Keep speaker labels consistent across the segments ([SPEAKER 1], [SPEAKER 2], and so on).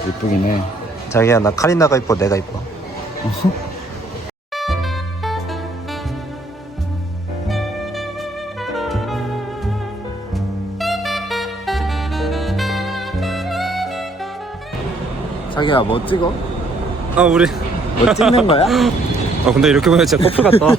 [SPEAKER 1] 예쁘긴 해.
[SPEAKER 2] 자기야, 나 카리나가 이뻐, 내가 이뻐?
[SPEAKER 1] 자기야 뭐 찍어?
[SPEAKER 2] 아, 우리
[SPEAKER 1] 뭐 찍는 거야?
[SPEAKER 2] 근데 이렇게 보면 진짜 커플 같다.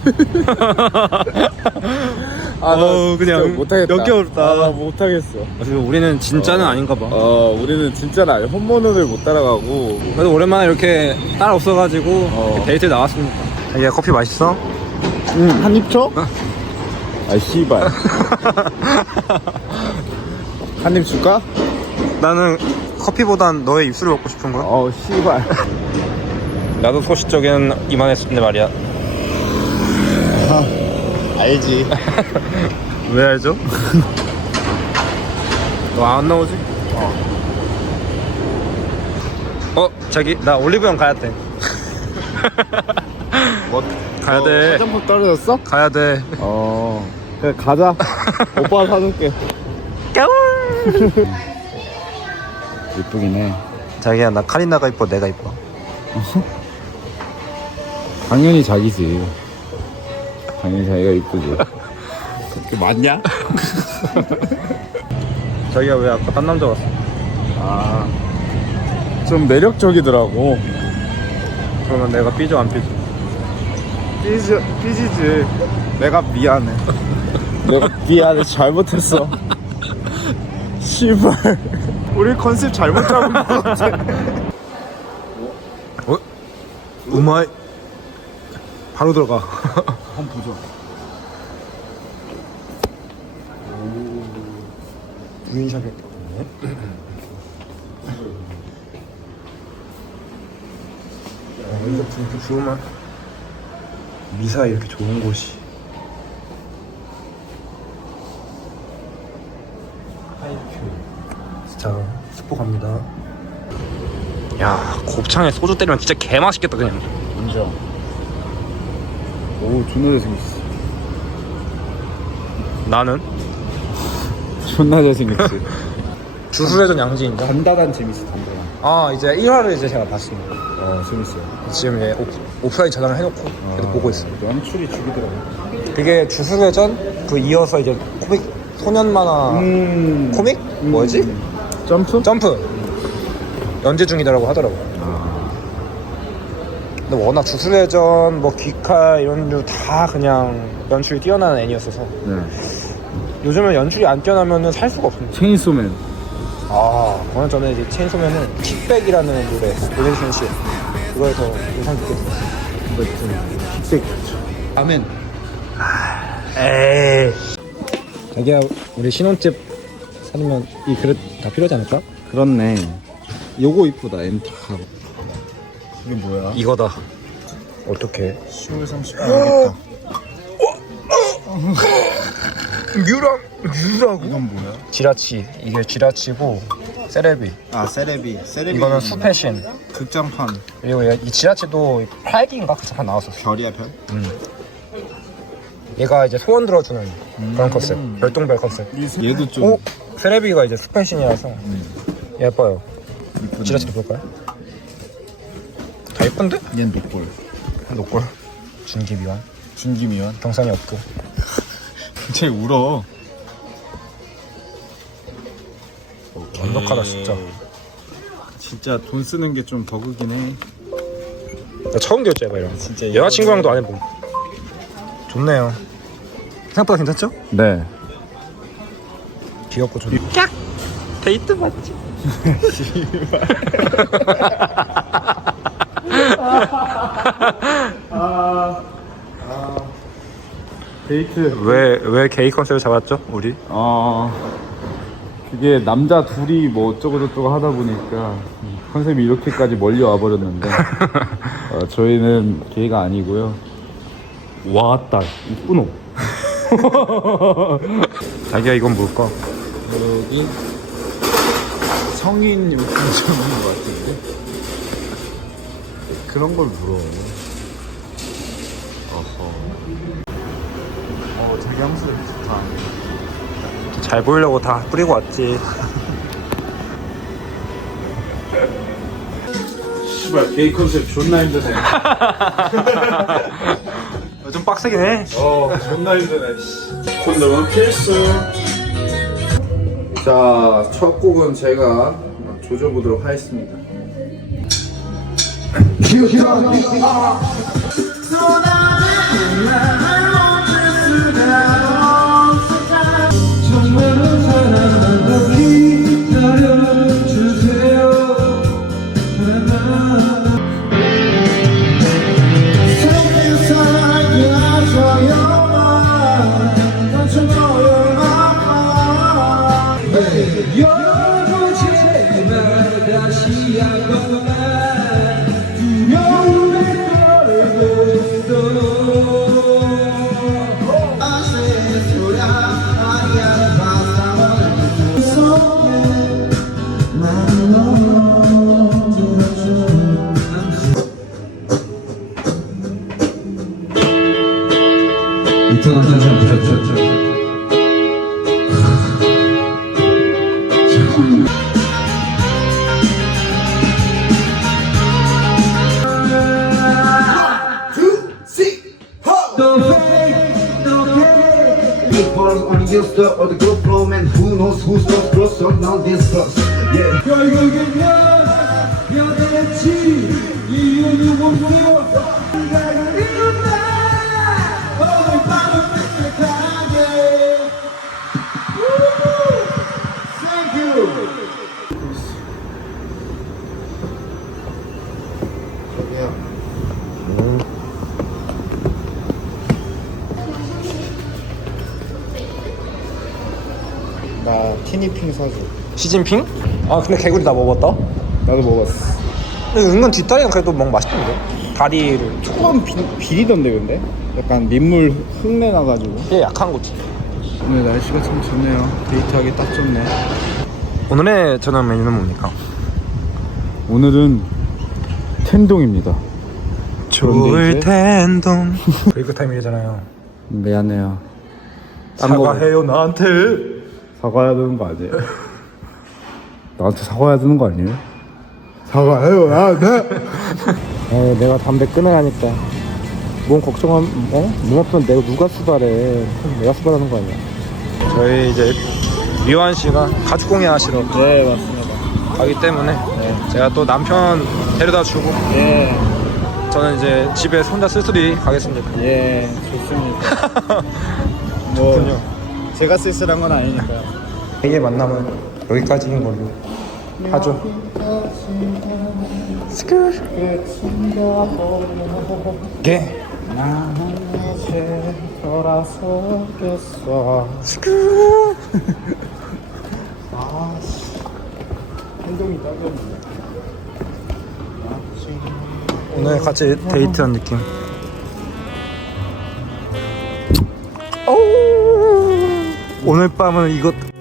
[SPEAKER 2] 그냥
[SPEAKER 1] 못하겠다.
[SPEAKER 2] 역겨울다.
[SPEAKER 1] 못하겠어.
[SPEAKER 2] 지금 우리는 진짜는 아닌가 봐.
[SPEAKER 1] 우리는 진짜는 아니야. 홈모노를 못 따라가고.
[SPEAKER 2] 그래도 오랜만에 이렇게 딸 없어가지고 이렇게 데이트 나왔습니다. 자기야, 커피 맛있어?
[SPEAKER 1] 응, 한입 줘? 아, 씨발. 한입 줄까?
[SPEAKER 2] 나는 커피보단 너의 입술을 먹고 싶은 거야.
[SPEAKER 1] 씨발.
[SPEAKER 2] 나도 소시적인 이만했는데 말이야.
[SPEAKER 1] 알지.
[SPEAKER 2] 왜 알죠? 너 안 나오지? 자기 나 올리브영 가야 돼.
[SPEAKER 1] 뭐,
[SPEAKER 2] 가야 돼.
[SPEAKER 1] 화장품 떨어졌어?
[SPEAKER 2] 가야 돼.
[SPEAKER 1] 그래, 가자. 오빠가 사줄게. 예쁘긴 해.
[SPEAKER 2] 자기야, 나 카리나가 이뻐, 내가 이뻐?
[SPEAKER 1] 당연히 자기지. 당연히 자기가 이쁘지. 그게 맞냐?
[SPEAKER 2] 자기야, 왜 아까 딴 남자 왔어?
[SPEAKER 1] 좀 매력적이더라고.
[SPEAKER 2] 그러면 내가 삐져 안 삐져?
[SPEAKER 1] 삐지지. 내가 미안해. 내가 미안해. 잘못했어. 씨발. 우리 컨셉 잘못 잡은 것 같아.
[SPEAKER 2] 우마이. 바로 들어가.
[SPEAKER 1] 한번 보자.
[SPEAKER 2] 부인샵에. 이렇게 좋으면 미사 이렇게 좋은 곳이. 진짜 스포 갑니다. 야, 곱창에 소주 때리면 진짜 개 맛있겠다 그냥.
[SPEAKER 1] 인정. 오, 존나 잘생겼어.
[SPEAKER 2] 나는
[SPEAKER 1] 존나 잘생겼지.
[SPEAKER 2] 주술회전 양지인가?
[SPEAKER 1] 단단한 재밌어, 단단한.
[SPEAKER 2] 이제 1화를 이제 제가 봤습니다.
[SPEAKER 1] 재밌어요.
[SPEAKER 2] 지금 이제 오프라인 저장을 해놓고 계속 보고 있어요.
[SPEAKER 1] 연출이 죽이더라고.
[SPEAKER 2] 그게 주술회전 이어서 이제 코믹 소년 만화 코믹 뭐지?
[SPEAKER 1] 점프?
[SPEAKER 2] 점프 연재 중이더라고 하더라고. 근데 워낙 주술회전 귀칼 이런 류 다 그냥 연출이 뛰어나는 애니였어서
[SPEAKER 1] 네.
[SPEAKER 2] 요즘은 연출이 안 뛰어나면은 살 수가 없습니다.
[SPEAKER 1] 체인소맨.
[SPEAKER 2] 그건 전에 이제 체인소맨은 킥백이라는 노래 오네이션 씨 그거에서 인상 깊게 들었어요.
[SPEAKER 1] 킥백. 아멘.
[SPEAKER 2] 에이. 자기야, 우리 신혼집 사면 이 그릇 다 필요하지 않을까?
[SPEAKER 1] 그렇네. 요거 이쁘다, 엔타카. 이게 뭐야?
[SPEAKER 2] 이거다. 어떡해?
[SPEAKER 1] 10월 30일
[SPEAKER 2] 뮤라고?
[SPEAKER 1] 이건 뭐야?
[SPEAKER 2] 지라치. 이게 지라치고 세레비.
[SPEAKER 1] 세레비.
[SPEAKER 2] 이거는 수페신.
[SPEAKER 1] 극장판.
[SPEAKER 2] 그리고 이 지라치도 8기인가 그 잠깐 나왔었어.
[SPEAKER 1] 별이야, 별?
[SPEAKER 2] 얘가 이제 소원 들어주는 그런 컨셉. 별똥별 컨셉.
[SPEAKER 1] 얘도 좀
[SPEAKER 2] 세레비가 이제 수페신이라서 예뻐요.
[SPEAKER 1] 이쁘네.
[SPEAKER 2] 지라치도 볼까요? 다 예쁜데?
[SPEAKER 1] 얘는 녹골.
[SPEAKER 2] 녹골. 준기미완.
[SPEAKER 1] 준기미완.
[SPEAKER 2] 경산이 없고.
[SPEAKER 1] 쟤 울어.
[SPEAKER 2] 완벽하다 진짜.
[SPEAKER 1] 진짜 돈 쓰는 게 좀 버그긴 해.
[SPEAKER 2] 나 처음 결제해봐 이런 거.
[SPEAKER 1] 진짜
[SPEAKER 2] 여자친구랑도 안 해보고. 좋네요. 생각보다 괜찮죠?
[SPEAKER 1] 네.
[SPEAKER 2] 귀엽고 좋네. 깍! 데이트 맞지?
[SPEAKER 1] 데이트.
[SPEAKER 2] 왜 게이 컨셉을 잡았죠? 우리?
[SPEAKER 1] 그게 남자 둘이 뭐 어쩌고저쩌고 하다 보니까 컨셉이 이렇게까지 멀리 와버렸는데 저희는 게이가 아니고요.
[SPEAKER 2] 왔다 이쁘노. 자기야 이건 뭘까?
[SPEAKER 1] 여기 성인 용품점인 것 같은데 그런 걸 물어. 자기 향수 좋다.
[SPEAKER 2] 잘 보이려고 다 뿌리고 왔지.
[SPEAKER 1] 씨발 게이 컨셉 존나 힘드네.
[SPEAKER 2] 좀 빡세긴 해.
[SPEAKER 1] 존나 힘드네. 씨. 콘돔은 필수. 자, 첫 곡은 제가 조져보도록 하겠습니다.
[SPEAKER 3] On your stuff or the good flow, man. Who knows who's stuff plus so now this plus. Yeah. 결국엔 여대치 이윤이 원고요. 오늘 밤은 빽빽하게. Thank you.
[SPEAKER 2] 나 티니핑 사줘. 시진핑? 아 근데 개구리 나 먹었다.
[SPEAKER 1] 나도 먹었어.
[SPEAKER 2] 근데 은근 뒷다리가 그래도 먹 맛있던데. 다리를
[SPEAKER 1] 조금 비리던데 근데? 약간 민물 흙내 나가지고.
[SPEAKER 2] 얘 약한 거지.
[SPEAKER 1] 오늘 날씨가 참 좋네요. 데이트하기 딱 좋네.
[SPEAKER 2] 오늘의 저녁 메뉴는 뭡니까?
[SPEAKER 1] 오늘은 텐동입니다.
[SPEAKER 2] 좋을 텐동. 브레이크 타임이잖아요.
[SPEAKER 1] 미안해요.
[SPEAKER 2] 사과해요 나한테.
[SPEAKER 1] 사과해야 되는 거 아니에요? 나한테 사과해야 되는 거 아니에요? 사과해요 나한테.
[SPEAKER 2] 내가 담배 끊어야 하니까 몸 걱정하면 몸 아프면 내가 누가 수발해. 내가 수발하는 거 아니야. 저희 이제 미완 씨가 가죽 공예 하시러
[SPEAKER 1] 네 맞습니다.
[SPEAKER 2] 가기 때문에 제가 또 남편 데려다 주고
[SPEAKER 1] 예,
[SPEAKER 2] 저는 이제 집에 혼자 쓸쓸히 가겠습니다.
[SPEAKER 1] 예 좋습니다. 뭐
[SPEAKER 2] 좋군요.
[SPEAKER 1] 제가 쓸쓸한 건 아니니까요.
[SPEAKER 2] 이게 만남은 여기까지인 걸로 하죠. 스쿨. 게.
[SPEAKER 1] 나는 이제 돌아서겠어.
[SPEAKER 2] 스쿨.
[SPEAKER 1] 행동이 딱이었는데.
[SPEAKER 2] 오늘 같이 데이트한 느낌. 오늘 밤은 이것